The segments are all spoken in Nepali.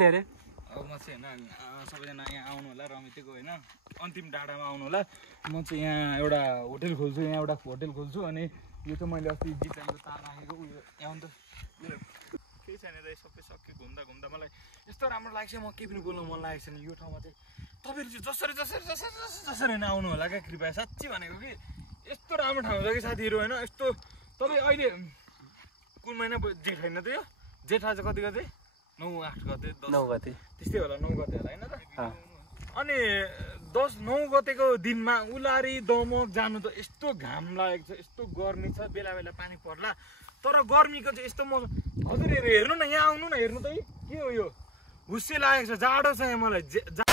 बस्ने अरे अब म चाहिँ होइन सबैजना यहाँ आउनु होला रमितेको होइन अन्तिम डाँडामा आउनु होला म चाहिँ यहाँ एउटा होटेल खोल्छु यहाँ एउटा होटेल खोल्छु अनि यो चाहिँ मैले अस्ति जिताको तार राखेको उयो यहाँ त केही छैन दाइ सबै सक्यो घुम्दा घुम्दा मलाई यस्तो राम्रो लाग्छ म केही पनि बोल्नु मन लागेको छैन यो ठाउँमा चाहिँ तपाईँहरू चाहिँ जसरी होइन आउनु होला क्या कृपया साँच्ची भनेको कि यस्तो राम्रो ठाउँ छ कि साथीहरू होइन यस्तो तपाईँ अहिले कुन महिना जेठ होइन त यो जेठ आज कति गते 9-8 गते 9 गते त्यस्तै होला 9 गते होला होइन त अनि 10-9 गतेको दिनमा उलारी दमक जानु त यस्तो घाम लागेको छ यस्तो गर्मी छ बेला बेला पानी पर्ला तर गर्मीको चाहिँ यस्तो म हजुरहरू हेर्नु न यहाँ आउनु न हेर्नु त के हो यो हुस्से लागेको छ जाडो छ यहाँ मलाई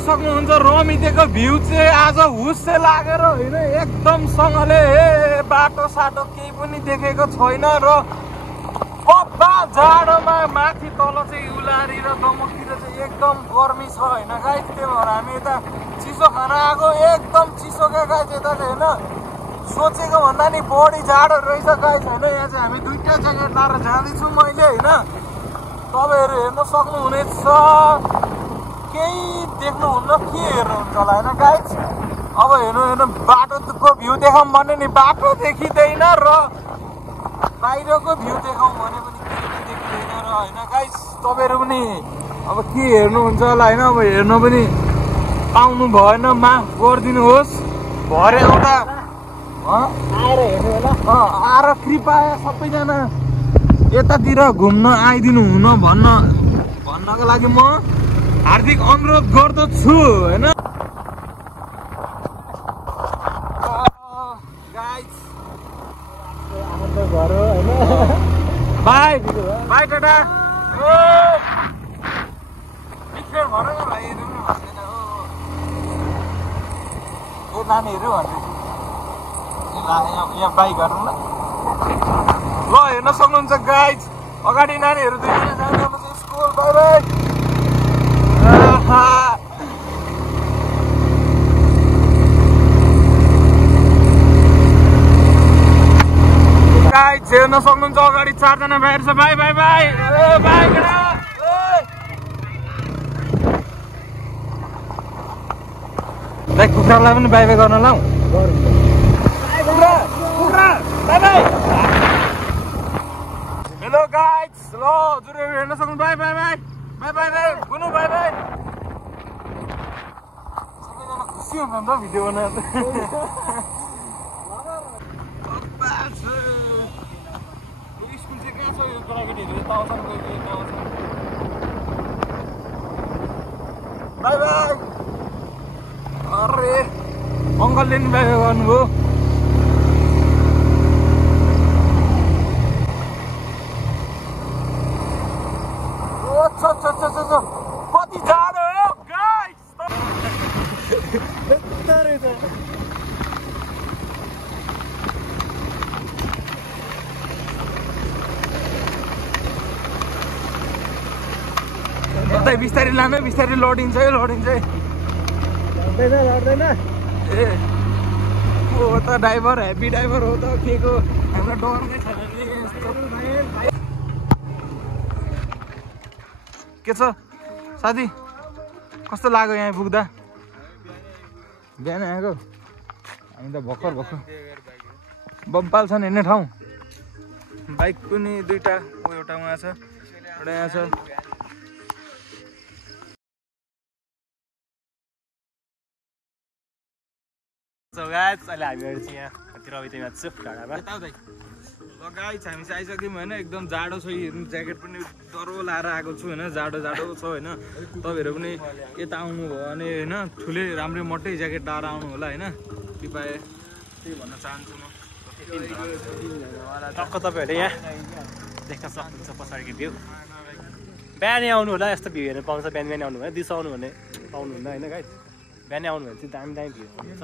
सक्नुहुन्छ रमितेको भ्यू चाहिँ आज हुस्से लागेर होइन एकदमसँगले बाटो साटो केही पनि देखेको छैन र बब्बा जाडोमा माथि तल चाहिँ उलारी र दमकतिर चाहिँ एकदम गर्मी छ होइन गाइस त्यही भएर हामी यता चिसो खान आएको एकदम चिसो क्या गाइस यता चाहिँ होइन सोचेको भन्दा नि बढी जाडो रहेछ गाइस होइन यहाँ चाहिँ हामी 2टा ज्याकेट लाएर जाँदैछु मैले होइन तपाईँहरू हेर्न सक्नुहुनेछ केही देख्नुहुन्न के हेर्नुहुन्छ होला होइन गाइस अब हेर्नु बाटोको भ्यू देखाउँ भने नि बाटो देखिँदैन र बाहिरको भ्यू देखाउँ भने पनि केही देखिँदैन र होइन गाइस तपाईँहरू पनि अब के हेर्नुहुन्छ होला होइन अब हेर्न पनि पाउनु भएन माफ गरिदिनुहोस् भरे आउँदा आएर कृपया सबैजना यतातिर घुम्न आइदिनु हुन भन्नको लागि म हार्दिक अनुरोध गर्दछु होइन बाई बाई टाटा नानीहरू भन्दैछु यहाँ बाइक गर्नु ल हेर्न सक्नुहुन्छ गाइज अगाडि नानीहरू दुईजना जानुहुन्छ स्कुल बाई बाई गाइज हेर्न सक्नुहुन्छ अगाडि 4 जना भाइहरू छ बाई बाई बाई बाई कुखुरालाई पनि बाई बाई गर्न लाऊ हेलो गाइज ल हजुरहरू हेर्न सक्नु bye bye bye bye bye bye गुनु बाई बाई सबैजना खुसी हुनुहुन्छ भिडियो बनाएर स्कुल चाहिँ कहाँ छ यो केटाकेटीहरू यता आउँछन् कोही कोही यता आउँछन् बाई बाई अरे अङ्कलले नि बाई बाई गर्नुभयो कति जाडो हो गाइस बिस्तारै लानु बिस्तारै लडिन्छ है लडिन्छ है लड्दैन ए हो त ड्राइभर हेभी ड्राइभर हो त के को हाम्रो डर नै छैन नि के छ साथी कस्तो लाग्यो यहाँ पुग्दा बिहान आएको हामी त भर्खर बब्बाल छन् हिँड्ने ठाउँ बाइक पनि 2टा एउटा उहाँ छ एउटा यहाँ छ So guys, अहिले हामीहरु चाहिँ यहाँ रमितेमा छु डाँडामा गाइस हामी चाहिँ आइसक्यौँ होइन एकदम जाडो छ हेर्नु ज्याकेट पनि डह्रो लाएर आएको छु होइन जाडो छ होइन तपाईँहरू पनि यता आउनुभयो भने होइन ठुलै राम्रै मोटै ज्याकेट लाएर आउनु होला होइन कृपया त्यही भन्न चाहन्छु म टक्क तपाईँहरूले यहाँ देख्न सक्नुहुन्छ पछाडिको भ्यू बिहानै आउनु होला यस्तो भ्यू हेर्नु पाउँछ बिहान आउनु भयो दिउँसो आउनु भने पाउनुहुन्न होइन गाइस बिहानै आउनु भने चाहिँ दामी भ्यू हुन्छ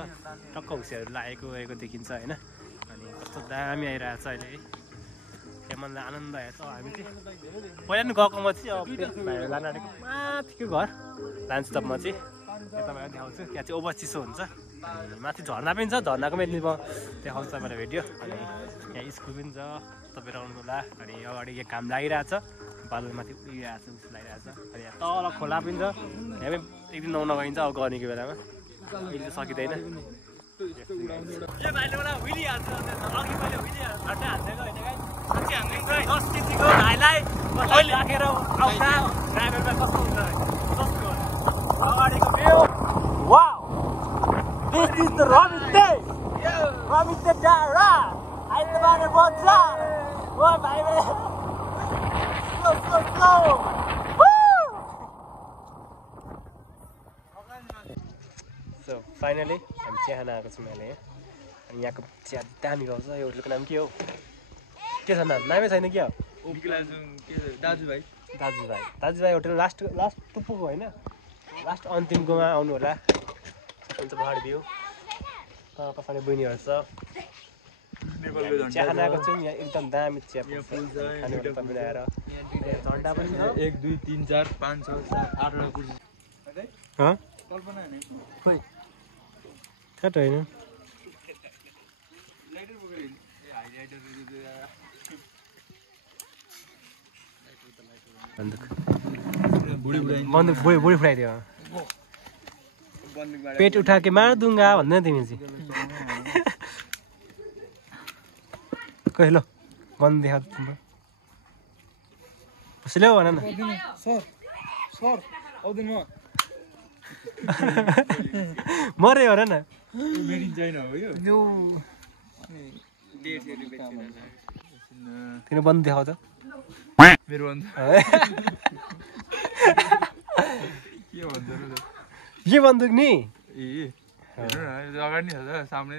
टक्क हुसियाहरू लागेको देखिन्छ होइन अनि कस्तो दामी आइरहेको छ अहिले है मनलाई आनन्द आएछ हामी चाहिँ पहिला नि गएकोमा चाहिँ अब भाइहरू लानु आँटेको माथिको घर लान्छु त म चाहिँ तपाईँलाई देखाउँछु त्यहाँ चाहिँ ओभर चिसो हुन्छ अनि माथि झर्ना पनि छ झर्नाको पनि म देखाउँछु तपाईँलाई भिडियो अनि यहाँ स्कुल पनि छ तपाईँहरू आउनु होला अनि अगाडि यहाँ काम लागिरहेछ बादलमाथि उडिरहेछ उस लागिरहेछ अनि यहाँ तल खोला पनि छ यहाँ पनि एक दिन नुहाउन गइन्छ अब गर्नेको बेलामा अहिले सकिँदैन यो भाइले मलाई हुइलिहाल्छ अघि मैले झट्टै हाल्दैन होइन जस्टिसको भाइलाई राखेर आउँदा ड्राइभरमा कस्तो हुन्छ कस्तो अगाडिको view wow this is the Ramite डाँडा आइतबार बजार ओ भाइ सो फाइनली हामी चिया खान आएको छौँ अहिले अनि यहाँको चिया दामी गाउँछ यो होटलको नाम के हो के छ नाम नामै छैन क्या दाजुभाइ होटल लास्ट टुप्पोको होइन लास्ट अन्तिमकोमा आउनु होला हुन्छ पहाड भ्यू पछाडि बहिनीहरू छ चिया खान आएको छौँ यहाँ एकदम दामी चिया खानु तपाईँ आएर झन्डा पनि छ 1 2 3 4 5 6 7 8 कुर्सी कल्पना हैन खोइ थाहा त होइन बन्दुक बुढी फुटाइदियो पेट उठा के मार दूंगा भन्दैन तिमी चाहिँ खोइ ल बन्द देखा तिम्रो कसैले भन न सर आउँदैन मरे हो र न तिम्रो बन्द देखाउ त मेरो बन्द के बन्दुक नि अगाडि छ सामने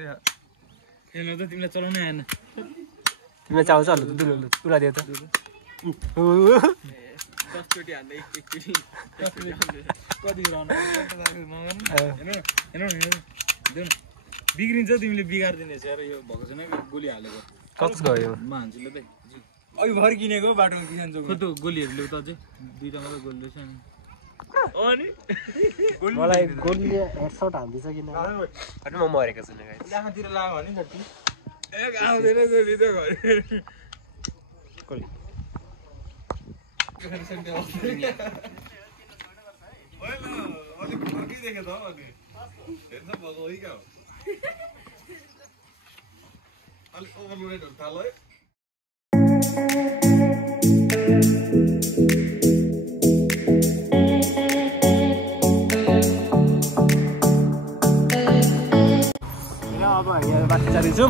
हेर्नु त तिमीलाई चलाउनै आएन तिमीलाई चाहन्छ तुला दियो त बिग्रिन्छ तिमीले बिगारिदिनेछ र यो भएको छैन गोली हालेको कस्तो गयो मान्छेले त अघि भरि किनेको बाटोमा किसान्छ त्यो गोलीहरू ल्याउ त अझै दुईटा मात्रै गोली रहेछ अनि मलाई गोलीले हेडसट हान्दिछ किन अनि म मरेको छु नि गाइस यहाँतिर लाग्यो भने जति एक आउँदैन गोली त घर गोली अलिक फर्कै देखेँ त अनि हेर्छ भएको है क्या अलिक ओभरलोडेड हुन्छ थाल है अब यहाँ बाटो जाँदैछौँ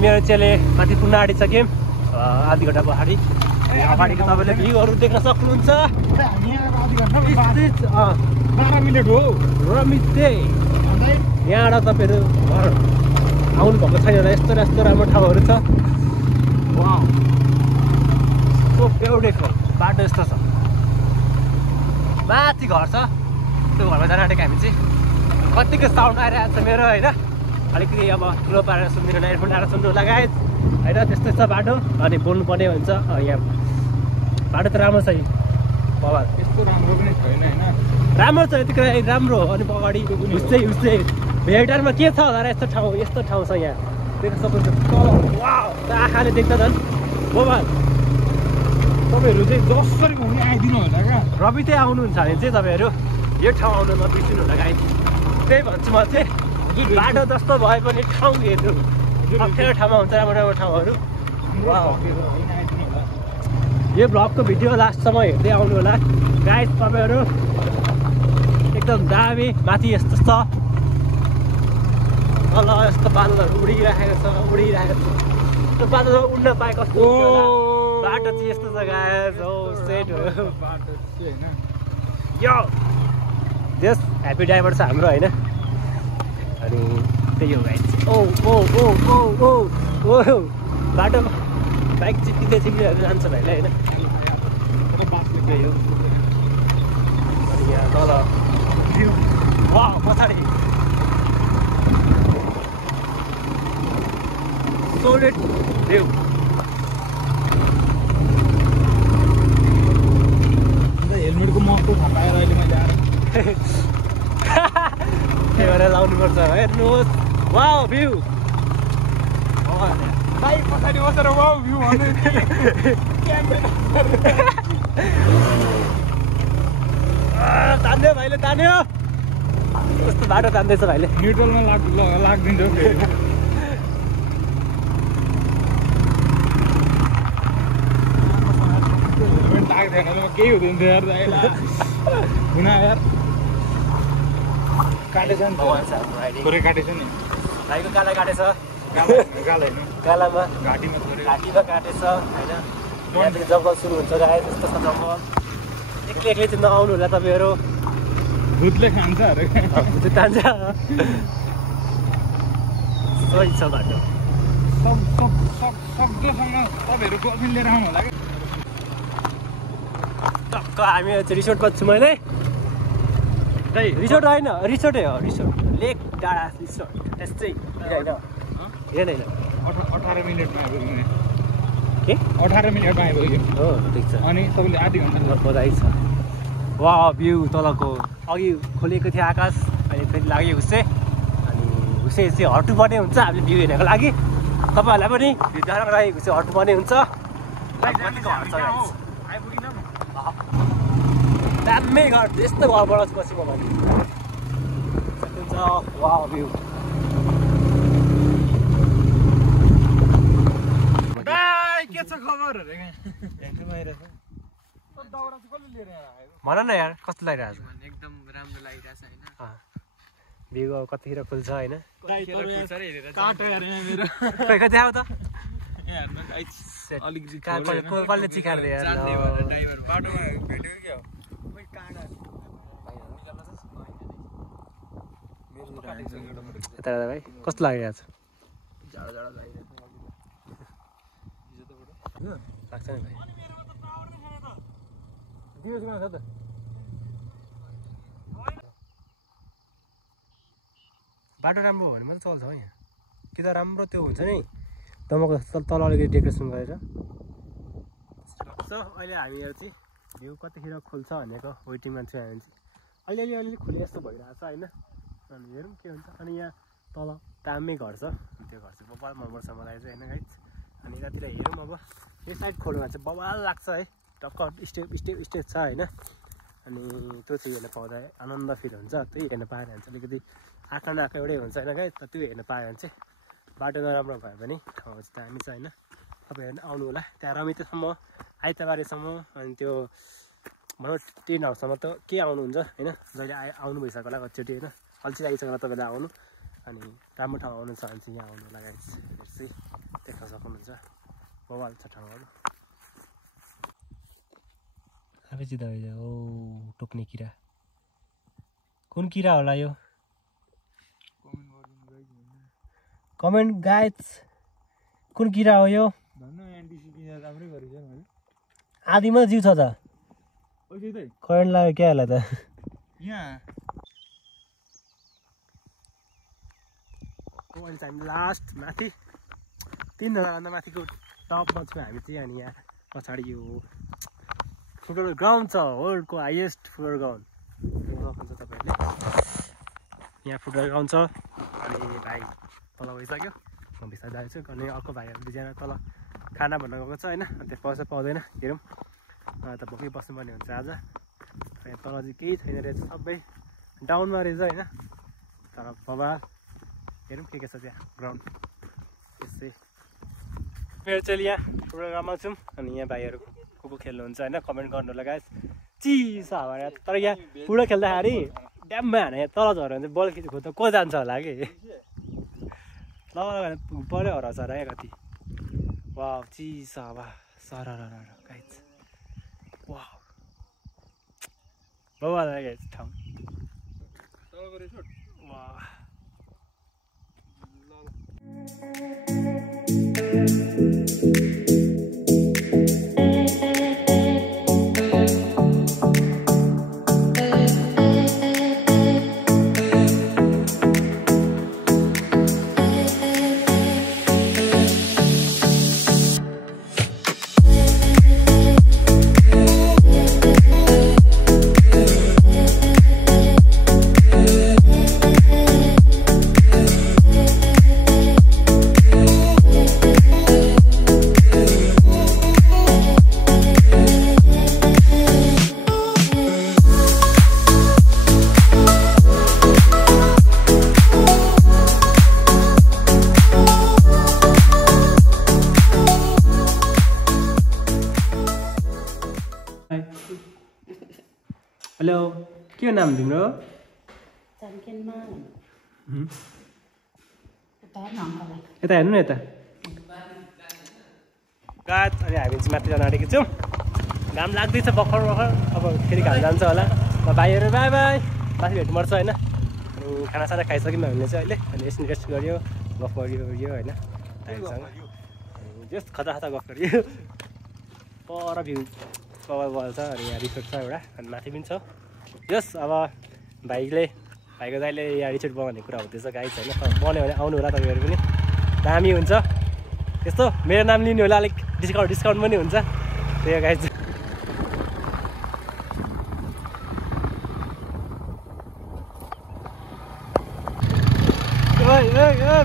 मेरो चेले माथि पुग्न आँटिसक्यौँ आधी घन्टा पछाडि अगाडिको तपाईँले भ्यूहरू देख्न सक्नुहुन्छ 12 मिनेट हो रमिते यहाँबाट तपाईँहरू आउनुभएको छैन होला यस्तो राम्रो ठाउँहरू छ सो ब्युटिफुल बाटो यस्तो छ माथि घर छ त्यो घरमा जान आँटेको हामी चाहिँ कतिको साउन्ड आइरहेको छ मेरो होइन अलिकति अब ठुलो पारेर सुनिदिनु एयरफोन आएर सुन्नु लगायत होइन त्यस्तै छ बाटो अनि बोल्नुपर्ने हुन्छ यहाँ बाटो त राम्रो छ नि बाबा यस्तो राम्रो पनि छैन होइन राम्रो छ यतिकै राम्रो अनि अगाडि उस्तै भेटारमा के छ होला र यस्तो ठाउँ छ यहाँ देख्न सक्नुहुन्छ आँखाले देख्दा झन् बाबा तपाईँहरू चाहिँ जसरी घुम्नु आइदिनु होला क्या रविते आउनुहुन्छ भने चाहिँ तपाईँहरू यो ठाउँ आउनु नबिर्सिनु होला गाई त्यही भन्छु म चाहिँ बाटो जस्तो भए पनि ठाउँ हेर्नु अप्ठ्यारो ठाउँमा हुन्छ राम्रो ठाउँहरू यो भ्लगको भिडियो लास्टसम्म हेर्दै आउनु होला गाइस तपाईँहरू एकदम दामी माथि यस्तो छ तल यस्तो बादलहरू उडिरहेको छ त्यो बादल उड्न पाए कस्तो बाटो चाहिँ यस्तो छ गाइस सेट हो बाटो चाहिँ होइन यो जस ह्याप्पी ड्राइभर छ हाम्रो होइन अनि त्यही हो गाइस ओ बाटो बाइक चिप्लिँदै जान्छ भाइलाई होइन त्यही हो अनि यहाँ तल पछाडि सोलिड भ्यू हेलमेटको महत्त्व थाहा पाएर अहिले मैले आएर त्यही भएर लाउनुपर्छ हेर्नुहोस् वाउ भ्यू बाइक पछाडि बसेर वाउ भ्यू भन्दै तान्यो भाइले तान्यो कस्तो बाटो तान्दैछ भाइले न्युट्रलमा लाग्दिन्छ लाग्दैन केही हुँदैन थियो यार हुना यार काटेछ नि थोरै काटेछ नि भाइको गाला काटेछ गाला होइन गालामा घाँटीमा थोरै घाँटीमा काटेछ होइन यहाँदेखि जङ्गल सुरु हुन्छ गाई त्यस्तो छ जङ्गल एक्लै चाहिँ नआउनु होला तपाईँहरू भूतले खान्छ अरे भूत तान्छ सही छ बाटो सक्दोसँग तपाईँहरू गर्लफ्रेन्ड लिएर आउनु होला क्या टक्क हामी रिसोर्टमा छु मैले रिसोर्ट होइन रिसोर्टै हो रिसोर्ट लेक डाँडा रिसोर्ट त्यस्तै होइन 18 मिनटमा आइपुग्यो के 18 मिनटमा आइपुग्यो हो ठिक छ अनि तपाईँले आधी घन्टा बधाई छ वा भ्यू तलको अघि खोलेको थियो आकाश अहिले फेरि लाग्यो हुसे अनि हुसे चाहिँ हट्नुपर्ने हुन्छ हामीले भ्यू हेर्नको लागि तपाईँहरूलाई पनि भ्यू जानको लागि हुसे हट्नुपर्ने हुन्छ दामी घर यस्तो घरबाट बसेको भने हुन्छ वा भ्यू के छ खबरहरू भन न यार कस्तो लागिरहेको छ एकदम राम्रो लागिरहेछ हैन भ्यू कतिखेर खुल्छ होइन काट्यो कति आऊ त अलिकति कसले चिकार्दै यार बाटोमा भेट्यो क्या यता भाइ कस्तो लागिरहेको छ लाग्छ नि भाइ बाटो राम्रो हो भने मात्रै चल्छ हो यहाँ कि त राम्रो त्यो हुन्छ नि तमको तल अलिकति डेकोरेसन गरेर अहिले हामीहरू चाहिँ भ्यू कतिखेर खोल्छ भनेको वेटिङमा छु हामी चाहिँ अलिअलि खोले जस्तो भइरहेको छ होइन अनि हेरौँ के हुन्छ अनि यहाँ तल दामी घर छ त्यो घर चाहिँ बबाल मनपर्छ मलाई चाहिँ होइन गाइस अनि यतातिर हेरौँ अब यो साइड खोल्नुमा चाहिँ बबाल लाग्छ है टक्क स्टेप छ होइन अनि त्यो चाहिँ हेर्न पाउँदा आनन्द फिल हुन्छ त्यही हेर्न पायो भने चाहिँ अलिकति आँखा नाका एउटै हुन्छ होइन गाइस त्यो हेर्न पायो भने चाहिँ बाटो नराम्रो भयो भने ठाउँ चाहिँ दामी छ होइन तपाईँहरू आउनु होला त्यहाँ रमितोसम्म आइतबारेसम्म अनि त्यो भनौँ 10 हाउससम्म त के आउनुहुन्छ होइन जहिले आउनु भइसक्यो होला कतिचोटि होइन अल्छी लागिसक्यो होला तपाईँलाई आउनु अनि राम्रो ठाउँ आउनु छ भने चाहिँ यहाँ आउनु होला गाइस चाहिँ देख्न सक्नुहुन्छ बवाल छ ठाउँहरू आफै चिता भइदियो ओ टोक्ने किरा कुन किरा होला यो कमेन्ट गाइस कुन किरा हो यो आधी मात्रै जिउ छ त करेन्ट लाग्यो क्या होला त अहिले चाहिँ हामी लास्ट माथि 3,000 माथिको टपमा छौँ हामी चाहिँ। अनि यहाँ पछाडि यो फुटबल ग्राउन्ड छ, वर्ल्डको हाइएस्ट फुटबल ग्राउन्ड हुन्छ तपाईँहरूले। यहाँ फुटबल ग्राउन्ड छ। अनि भाइ तल गइसक्यो, म बिस्तारै जान्छु। अनि अर्को भाइहरू दुईजना तल खाना भन्न गएको छ होइन, त्यो पैसा पाउँदैन हेरौँ त, भोकै बस्नुपर्ने हुन्छ आज। यहाँ तल चाहिँ केही छैन रहेछ, सबै डाउनमा रहेछ होइन। तर बबाल हेरौँ के छ त्यहाँ ग्राउन्ड त्यसै। मेरो चाहिँ यहाँ फुटबल ग्राउन्डमा छौँ। अनि यहाँ भाइहरू को खेल्नुहुन्छ होइन कमेन्ट गर्नु होला गाइस। चिसो हावा यहाँ, तर यहाँ फुटबल खेल्दाखेरि ड्याममा हाने यहाँ तल झऱ्यो भने चाहिँ बल खोज्दा को जान्छ होला कि ल पऱ्यो हराउँछ र यहाँ कति। वा चिसो हावा सर गाइस, वा बाबा गाइस ठाउँ वा। हेलो, के हो नाम तिम्रो? यता हेर्नु न यता। गात अनि हामी चाहिँ माथि जान आँटेको छौँ। घाम लाग्दैछ भर्खर अब फेरि घाम जान्छ होला। भाइहरू बाई बाई, माथि भेट मर्छ होइन। अनि खानासाना खाइसक्यौँ हामीले चाहिँ अहिले। अनि एकछिन रेस्ट गऱ्यो, गफ गऱ्यो होइन भाइहरूसँग। जस्ट खता गफ गऱ्यो। पर भ्यू कभर बल छ। अनि यहाँ रिसोर्ट छ एउटा, अनि माथि पनि छ। यस अब भाइको दाइले यहाँ रिसोर्ट बनाउने कुरा हुँदैछ गाइस होइन। बन्यो भने आउनु होला तपाईँहरू पनि, दामी हुन्छ। यस्तो मेरो नाम लिनु होला, अलिक डिस्काउन्ट पनि हुन्छ त्यही गाइस।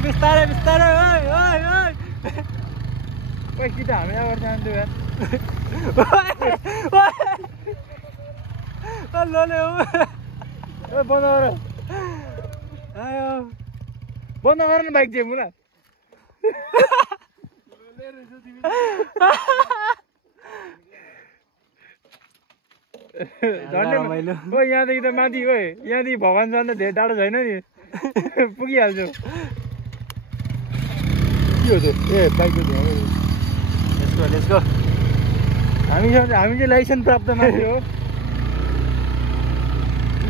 बिस्तारै बिस्तारै कि त हामी अब जान्छु यार। बन्द गर न बाइक चाहिँ मुला। यहाँदेखि त माथि ओ यहाँदेखि भगवान् जान धेरै टाढो छैन नि, पुगिहाल्छु। के हो त्यो? ए बाइकको हामी चाहिँ लाइसेन्स प्राप्त मान्छे हो।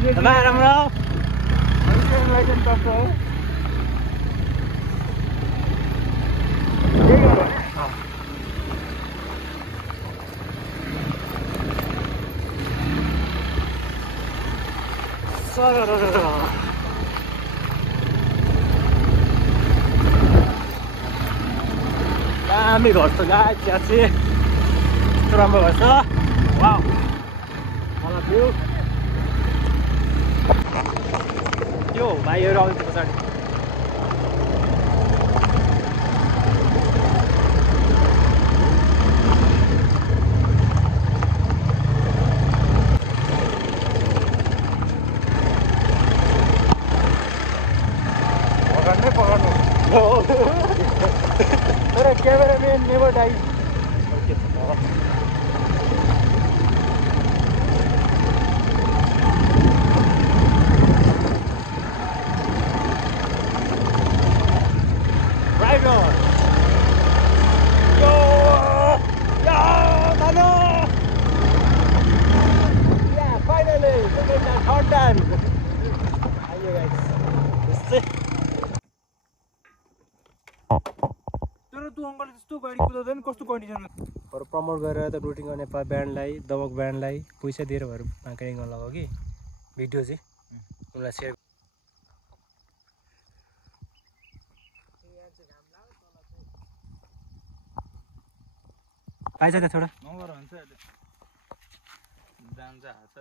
राम्रो लाइसेन्स प्राप्त हो। दामी घर छ गाइस, यहाँ चाहिँ यस्तो राम्रो घर छ। वाउ भ्यू यो भाइहरू आउँछ पछाडि। पकड्नु तर क्यामेराम्यान नेभर डाइ। कस्तो कन्डिसन प्रमोट गरेर त रुटिङ गर्ने ब्यान्डलाई, दबक ब्यान्डलाई पैसा दिएर भएर मार्केटिङ गर्न लगाऊ कि भिडियो चाहिँ उनीलाई सेयर। पाइछ त्यहाँ छोडा नगर हुन्छ अहिले जान्छ हात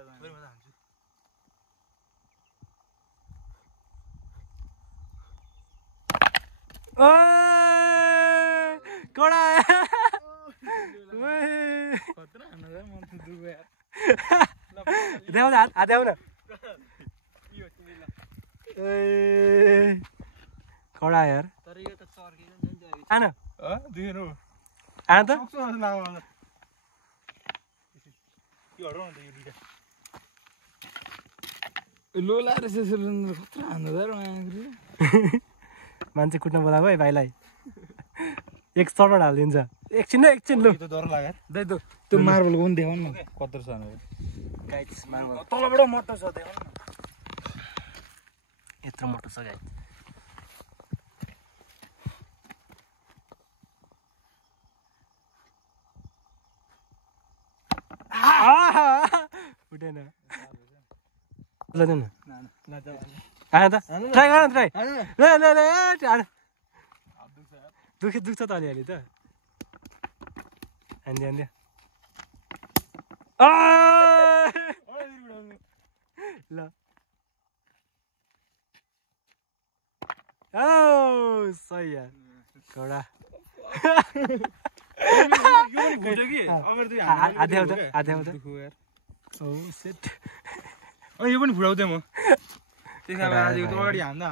कडा खतरा हान्नु मन त दुगो यार देऊ न हात देऊ न कडा यार तर यो त चर्केको आन दिनु आन त लोला रहेछ सिलिन्डर खतरा हान्नु मान्छे कुट्न बोलाएको है भाइलाई एक चटमा हालिदिन्छ एकछिन लु डर लाग्यो दाइ त्यो मार्बलको पनि देखाउनु न कत्रो छ गाइस मार्बल तलबाट मोटो छ देखाउनु न यत्रो मोटो छ गाइस उठेन ल न आए त ट्राई गर न ट्राई ल दुख्छ त अलिअलि त हान्दियो ल सही यार कडा आधे आउँछ यो पनि फुटाउँदै म त्यसमा आज अगाडि हान्दा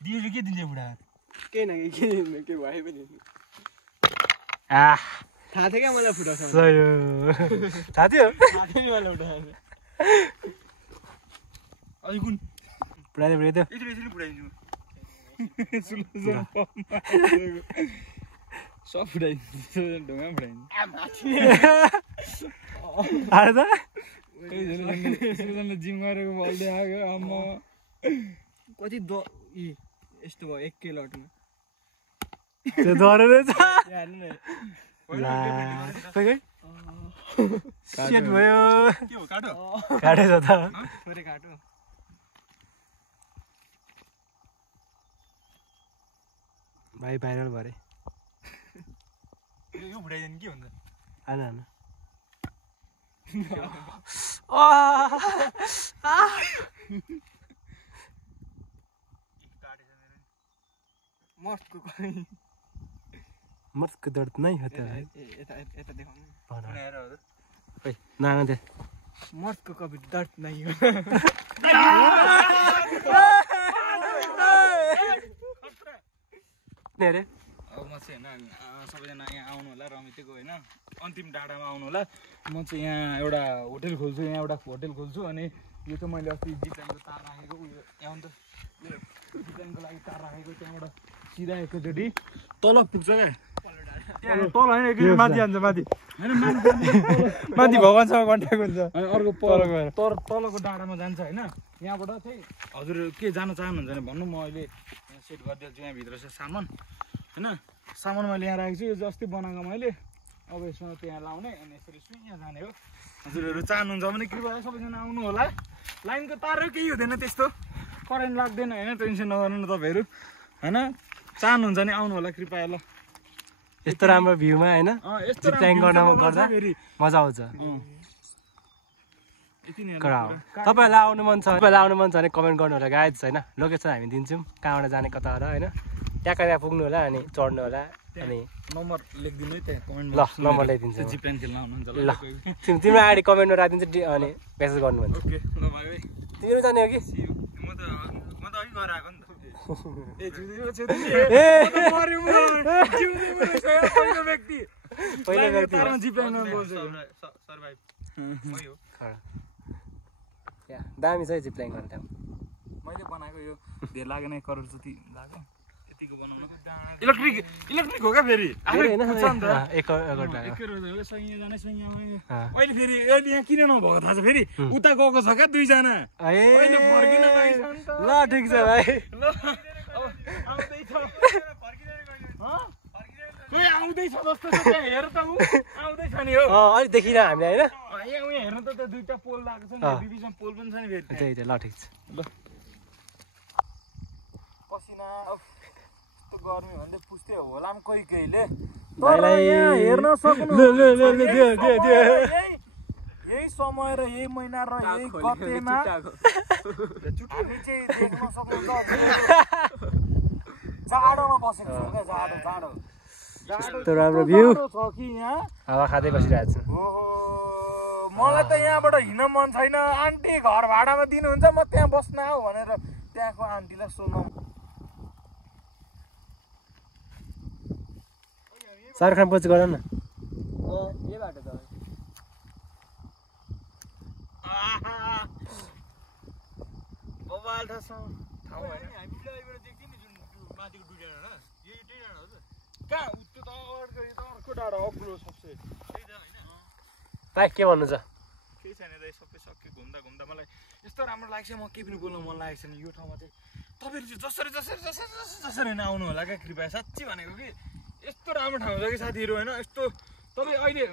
दियो के दिन्छ बुढा केही न के भयो पनि थाहा थियो क्या मलाई फुटाउँछ थाहा थियो थाहा थियो नि मलाई उठाएर अहिले कुन पुऱ्याइदियो यसरी फुटाइदिन्छु सब फुटाइदिन्छु ढुङ्गा फुटाइदिन्छु जिम गरेको बल्दै आयो अम्म कति यस्तो भयो 1 किलोटमा त्यो डरे रहेछ सेट भयो के हो काटो काटेछ त थोरै काटो भाइ भाइरल भरे यो फुटाइदिनु के हुन्छ आन मर्द को दर्द नहीं होता है यता देखाउनु ना दे मर्द को कभी दर्द नहीं हो रे अब म चाहिँ होइन सबैजना यहाँ आउनु होला रमितेको होइन अन्तिम डाँडामा आउनु होला म चाहिँ यहाँ एउटा होटेल खोल्छु अनि यो चाहिँ मैले अस्ति जिप्लाइनको तार राखेको उयो यहाँ त मेरो जिप्लाइनको लागि तार राखेको त्यहाँबाट सिधा एकैचोटि तल पुग्छ क्या त्यहाँ तल होइन एकचोटि माथि जान्छ माथि होइन माथि भगवान्सँग कन्ट्याक्ट हुन्छ अनि अर्को तलको डाँडामा जान्छ होइन यहाँबाट चाहिँ हजुर के जान चाहनुहुन्छ भने भन्नु म अहिले सेट गरिदिन्छु यहाँभित्र छ सामान होइन सामान मैले यहाँ राखेको छु यो जस्तै बनाएको मैले अब यसमा त्यहाँ लाउने अनि यसरी यहाँ जाने हो हजुरहरू चाहनुहुन्छ भने कृपया सबैजना आउनु होला लाइनको तार केही हुँदैन त्यस्तो करेन्ट लाग्दैन होइन टेन्सन नगर्नु न तपाईँहरू होइन चाहनुहुन्छ भने आउनु होला कृपया ल यस्तो राम्रो भ्यूमा हैन यस्तो ट्याङ गर्दा मजा आउँछ तपाईहरुलाई आउनु मन छ भने कमेन्ट गर्नु होला गाइज हैन लोकेसन हामी दिन्छौं कहाँबाट जाने कता हो र हैन त्यहाँ पुग्नु होला अनि चढ्नु होला अनि नम्बर लेखिदिनु है त्यहाँ कमेन्ट ल नम्बर लेखिदिन्छु जिप्लाइन खेल्न आउनुहुन्छ ल तिम्रो आइडी कमेन्टमा राखिदिन्छु अनि मेसेज गर्नु भन्छ ओके ल भाइ भाइ तिम्रो जाने हो कि म त अघि गएर आएको नि त ए पहिलो व्यक्ति जिप्लाइनमा बोल्छु सर्भाइभ मै हो दामी छ जिप्लाइन गर्ने ठाउँ मैले बनाएको यो धेरै लागेन 1 करोड जति लाग्यो यतिको बनाउन इलेक्ट्रिक हो क्या फेरि अहिले फेरि यहाँ किन नभएको थाहा छ फेरि उता गएको छ क्या 2 जना अहिले फर्किन ल ठिक छ भाइ कोही आउँदैछ जस्तो छ हेर त उ आउँदैछ नि हो अलिक देखिन हामीले हैन यहाँ हेर्नु त त्यो दुईटा पोल लागेको छ नि बिचमा पोल पनि छ नि फेरि त्यही ल ठिक छ ल पसिना यस्तो गर्मी भन्दै पुस्दै होला नि कोही कोहीले हेर्न सक्नु यही समय र यही महिना र यही गतेमा हामी चाहिँ देख्न सक्नुहुन्छ जाडोमा बसेको छौँ क्या जाडो जाडो यस्तो राम्रो भ्यू छ कि यहाँ हावा खाँदै बसिरहेको छु मलाई त यहाँबाट हिँड्न मन छैन आन्टी घर भाडामा दिनुहुन्छ म त्यहाँ बस्न आऊ भनेर त्यहाँको आन्टीलाई सोध्नु शाहरुख खान पछि गर न यही बाटो त बबाल ठाउँ होइन हामीलाई देख्थ्यौँ नि जुन माथिको दुई डाँडा यही दुई डाँडा हो त कहाँ उत्यो त अर्को डाँडा अग्लो सबसे त्यही त होइन भाइ के भन्नु छ केही छैन दाइ सबै सक्यो घुम्दा घुम्दा मलाई यस्तो राम्रो लाग्छ म केही पनि बोल्नु मन लागेको छैन यो ठाउँमा चाहिँ तपाईँहरू चाहिँ जसरी जसरी जसरी जसरी जसरी होइन आउनु होला क्या कृपया साँच्ची भनेको कि यस्तो राम्रो ठाउँ छ कि साथीहरू होइन यस्तो तपाईँ अहिले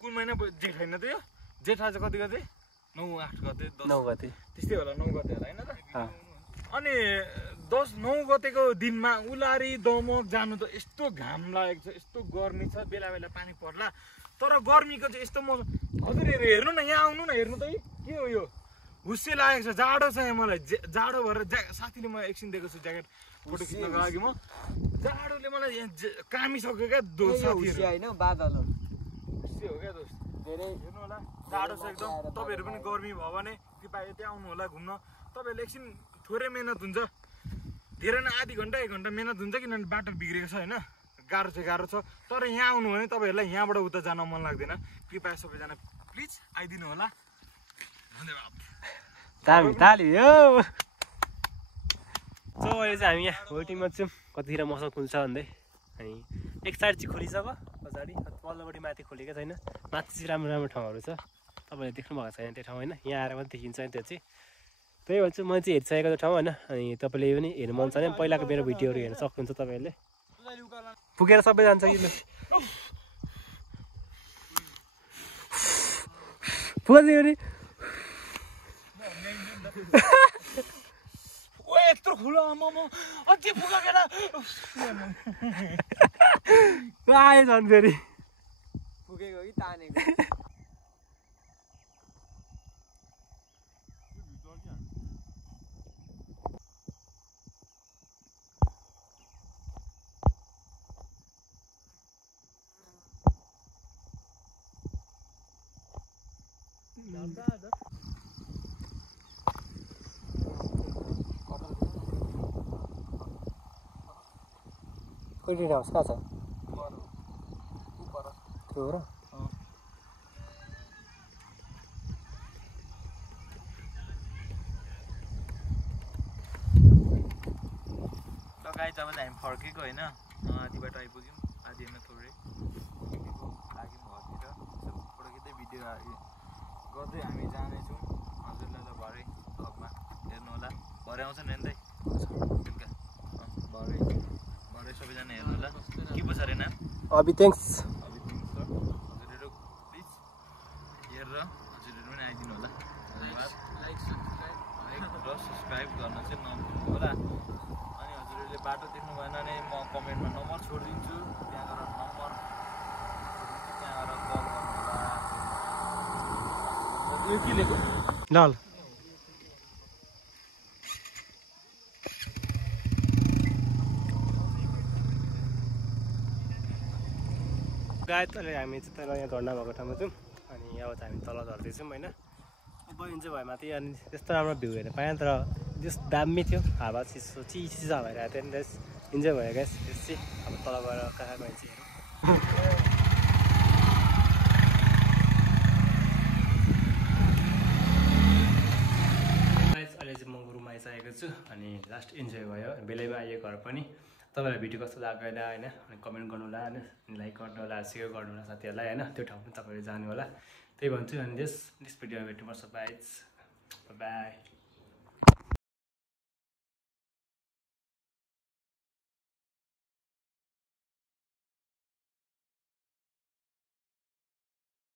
कुन महिना जेठ होइन त यो जेठ आज कति गते 9-8 गते 9 गते त्यस्तै होला 9 गते होला होइन त अनि 10-9 गतेको दिनमा उलारी दमक जानु त यस्तो घाम लागेको छ यस्तो गर्मी छ बेला बेला पानी पर्ला तर गर्मीको चाहिँ यस्तो मौसम हजुरहरू हेर्नु न यहाँ आउनु न हेर्नु त के हो यो हुस्से लागेको छ जाडो छ यहाँ मलाई जाडो भएर साथीले म एकछिन दिएको छु ज्याकेट फोटो खिच्नको लागि म जाडोले मलाई यहाँ कामिसक्यो क्या दोस्त साथीहरू होइन बादल हो हुस्से हो क्या दोस्त धेरै हेर्नु होला जाडो छ एकदम तपाईँहरू पनि गर्मी भयो भने कृपया यतै आउनु होला घुम्न तपाईँहरूले एकछिन थोरै मेहनत हुन्छ धेरै न आधी घन्टा 1 घन्टा मेहनत हुन्छ किनभने बाटो बिग्रेको छ होइन गाह्रो छ तर यहाँ आउनु भने तपाईँहरूलाई यहाँबाट उता जान मन लाग्दैन कृपया सबैजना प्लिज आइदिनु होला धन्यवाद दामी ताली हो सो अहिले चाहिँ हामी यहाँ वेटिङमा छौँ कतिखेर मौसम खुल्छ भन्दै अनि एक साइड चाहिँ खोलिसक्यो पछाडि पल्लोपट्टि माथि खोलेको छैन माथि चाहिँ राम्रो राम्रो ठाउँहरू छ तपाईँले देख्नु भएको छैन त्यो ठाउँ होइन यहाँ आएर पनि देखिन्छ नि त्यो चाहिँ त्यही भन्छु मैले चाहिँ हेरिसकेको त्यो ठाउँ होइन अनि तपाईँले पनि हेर्नु मन छ भने पहिलाको मेरो भिडियोहरू हेर्न सक्नुहुन्छ तपाईँहरूले पुगेर सबै जान्छ कि पुगिदियो नि यत्रो ठुलो आमामा अति पुगेर आयो झन् फेरि पुगेको कि तानेको कोही हाउस कहाँ छ त्यो हो र गाइस अब हामी फर्केको होइन आधी बाटो आइपुग्यौँ आधी होइन थोरै लाग्यौँ घरतिर फोटो खिच्दै भिडियो गर्दै हामी जानेछौँ हजुरलाई ल भरे भ्लगमा हेर्नु होला भरे आउँछ नि दाइ बेलुका भरे सबैजना हेर्नु होला के पो छ अरे नाम अभि थ्याङ्क्स हजुरहरू प्लिज हेरेर हजुरहरू पनि आइदिनु होला धन्यवाद लाइक र सब्सक्राइब गर्न चाहिँ नभुल्नु होला अनि हजुरहरूले बाटो देख्नु भएन भने म कमेन्टमा नम्बर छोडिदिन्छु त्यहाँ गएर नम्बर त्यहाँ गएर कल गर्नु होला यो के लेख्नु ल गाई तल हामी चाहिँ तल यहाँ झर्ना भएको ठाउँमा छौँ अनि अब चाहिँ हामी तल झर्दैछौँ होइन अब इन्जोय भयो माथि अनि त्यस्तो राम्रो भ्यू हेर्न पाएँ तर जस दामी थियो हावा चिसो चिसो हावा आएको थियो नि त्यस इन्जोय भयो ग्यास त्यस चाहिँ अब तल गएर कहाँ मान्छे हेरौँ अहिले चाहिँ म रुममा आइसकेको छु अनि लास्ट इन्जोय भयो बेलैमा आइयो घर पनि तपाईँलाई भिडियो कस्तो लाग्यो होला होइन अनि कमेन्ट गर्नु होला होइन लाइक गर्नु होला सेयर गर्नु होला साथीहरूलाई होइन त्यो ठाउँ पनि तपाईँले जानु होला त्यही भन्छु अनि नेक्स्ट भिडियोमा भेट्नुपर्छ बाई